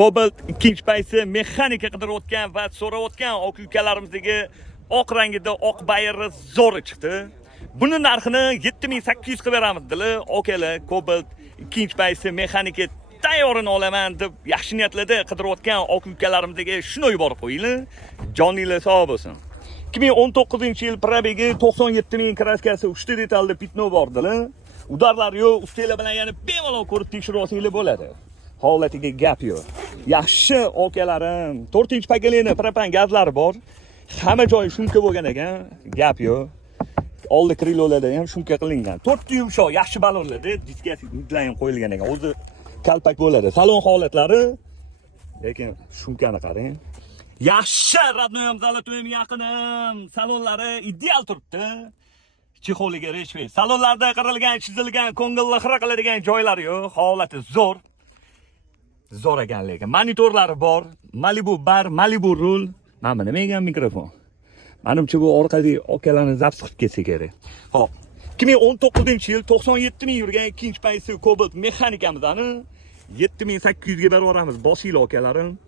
Cobalt ikkinchi paysi mexanika qidirayotgan va so'rayotgan oq ukalarimizdagi oq rangida oq bayri zo'ri chiqdi. Buni narxini 7800 qilib beramiz dedilar. Okalar, Cobalt ikkinchi paysi mexanika tayyorini olaman deb yaxshi niyatlarda qidirayotgan oq ukalarimizdagi shuni yuborib qo'yinglar. Joninglar sog' bo'lsin. 2019-yil probegi 97 kraskasi 3 ta detalda pitno bordilar. Udarlar yo'q, ustalar bilan yana bemalol ko'rib tekshirib olsanglar bo'ladi. Holatiga gap yo'q. Yaxshi okalarim, 4-paketli propan gazlari bor. Hamma joyi shumka bo'lgan ekan, gap yo'q. Oldi krilolarda ham shumka qilingan. 4 yumshoq, yaxshi balonlarda diskasi ham qo'yilgan ekan. O'zi kalpak bo'ladi. Salon holatlari, lekin shumkani qarang. Yaxshi radnoyam zalatoyim yaqinim. Salonlari ideal turibdi. Chexoliga respekt. Salonlarda qirilgan, chizilgan, ko'ngilli xira qiladigan joylari yo'q. Holati zo'r. Zo'r ekan lekin. Monitorlari bor. Malibu bar, Malibu rul. Mana nima ekan mikrofon. Menimcha bu orqadagi okalarni zaps qilib ketsa kerak. Xo'p. 2019-yil 97 ming yurgan ikkinchi paysi Cobalt mexanikamizdan 7800 ga berib yuboramiz. Bosinglar okalarim.